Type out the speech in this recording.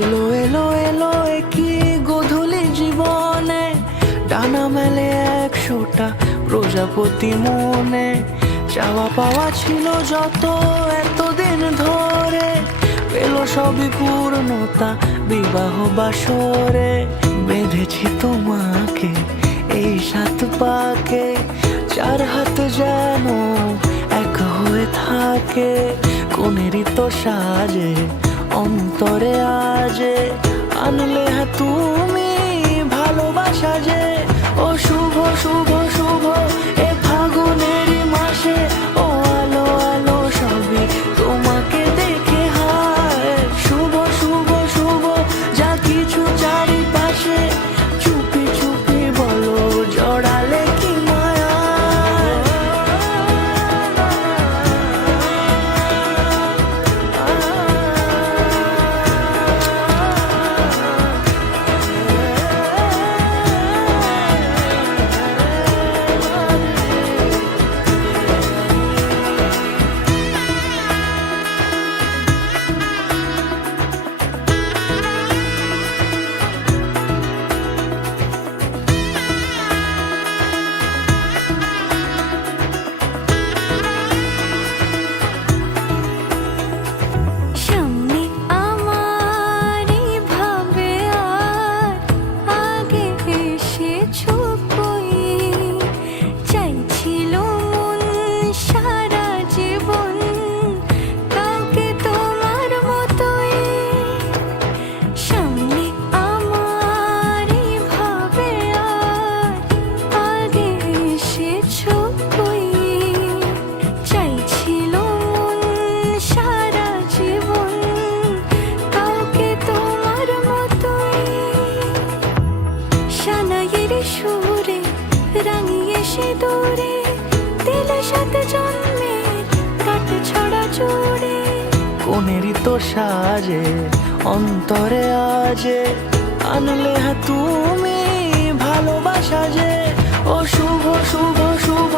এলো এলো এলো কি গোধূলি জীবনে, ডানা মেলে 100টা প্রজাপতি মনে। চাওয়া পাওয়া ছিল যত এতদিন ধরে, পেল সবই পূর্ণতা বিবাহ বাসরে। বেঁধেছি তোমাকে এই 7 পাকে, 4 হাত যেন এক হয়ে থাকে। কোনেরই তো সাজে অন্তরে আজে, আনলে হ্যাঁ তুমি ভালোবাসা যে। ও শুভ শুভ শুভ এ ফাগুনেরই মাসে, ও আলো আলো সবই তোমাকে দেখে হায়। শুভ শুভ শুভ যা কিছু চারিপাশে, চুপি চুপি বলো জড়ালে কি মায়া। সুরে রাঙিয়ে সে দূরে দিলে 7 জন্মের কাট ছড়া জোড়ে। কোনেরই তো সাজে অন্তরে আজে, আনলে হ্যাঁ তুমি ভালোবাসা যে। ও শুভ শুভ শুভ